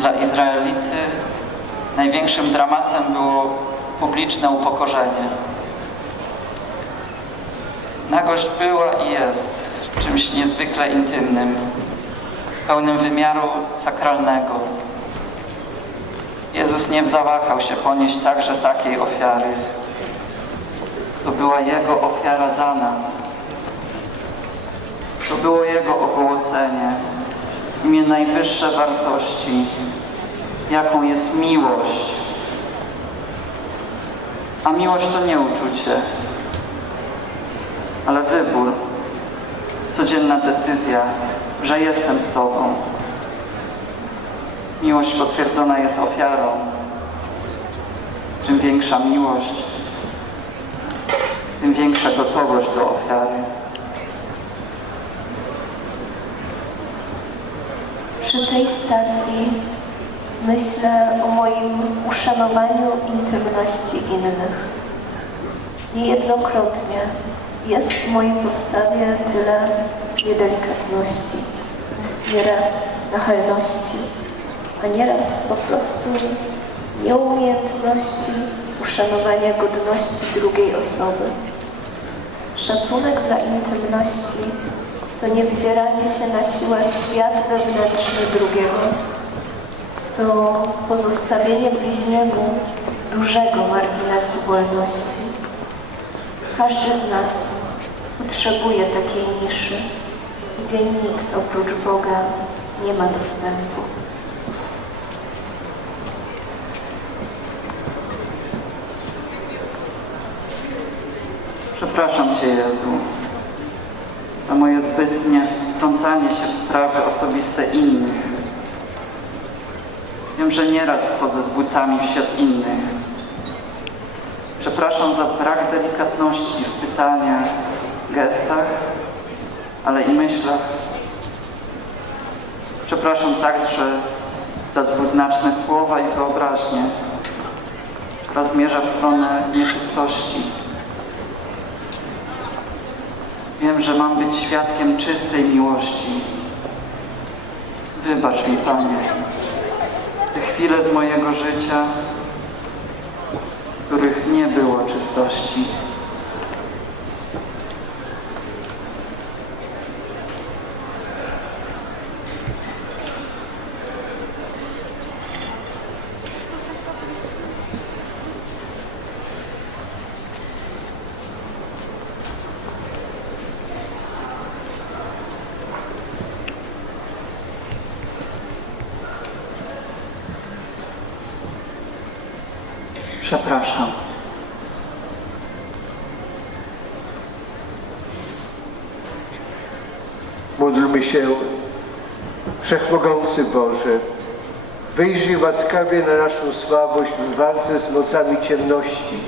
Dla Izraelity największym dramatem było publiczne upokorzenie. Nagość była i jest czymś niezwykle intymnym, pełnym wymiaru sakralnego. Jezus nie zawahał się ponieść także takiej ofiary. To była Jego ofiara za nas. To było Jego ogołocenie imię najwyższe wartości, jaką jest miłość. A miłość to nie uczucie, ale wybór, codzienna decyzja, że jestem z Tobą. Miłość potwierdzona jest ofiarą. Czym większa miłość, tym większa gotowość do ofiary. Przy tej stacji myślę o moim uszanowaniu intymności innych. Niejednokrotnie jest w mojej postawie tyle niedelikatności, nieraz nachalności, a nieraz po prostu nieumiejętności uszanowania godności drugiej osoby. Szacunek dla intymności to nie wdzieranie się na siłę w świat wewnętrzny drugiego. To pozostawienie bliźniemu dużego marginesu wolności. Każdy z nas potrzebuje takiej niszy, gdzie nikt oprócz Boga nie ma dostępu. Przepraszam Cię, Jezu, za moje zbytnie wtrącanie się w sprawy osobiste innych. Wiem, że nieraz wchodzę z butami w świat innych. Przepraszam za brak delikatności w pytaniach, gestach, ale i myślach. Przepraszam także za dwuznaczne słowa i wyobraźnię, która zmierza w stronę nieczystości. Wiem, że mam być świadkiem czystej miłości. Wybacz mi, Panie, te chwile z mojego życia, których nie było czystości. Przepraszam. Módlmy się, Wszechmogący Boże, wyjrzyj łaskawie na naszą słabość w walce z mocami ciemności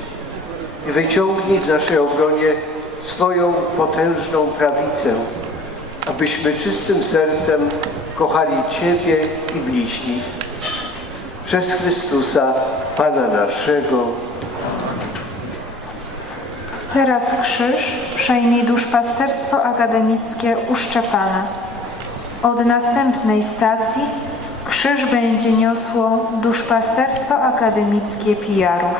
i wyciągnij w naszej obronie swoją potężną prawicę, abyśmy czystym sercem kochali Ciebie i bliźnich. Przez Chrystusa, Pana naszego. Teraz krzyż przejmie duszpasterstwo akademickie u Szczepana. Od następnej stacji krzyż będzie niosło duszpasterstwo akademickie Pijarów.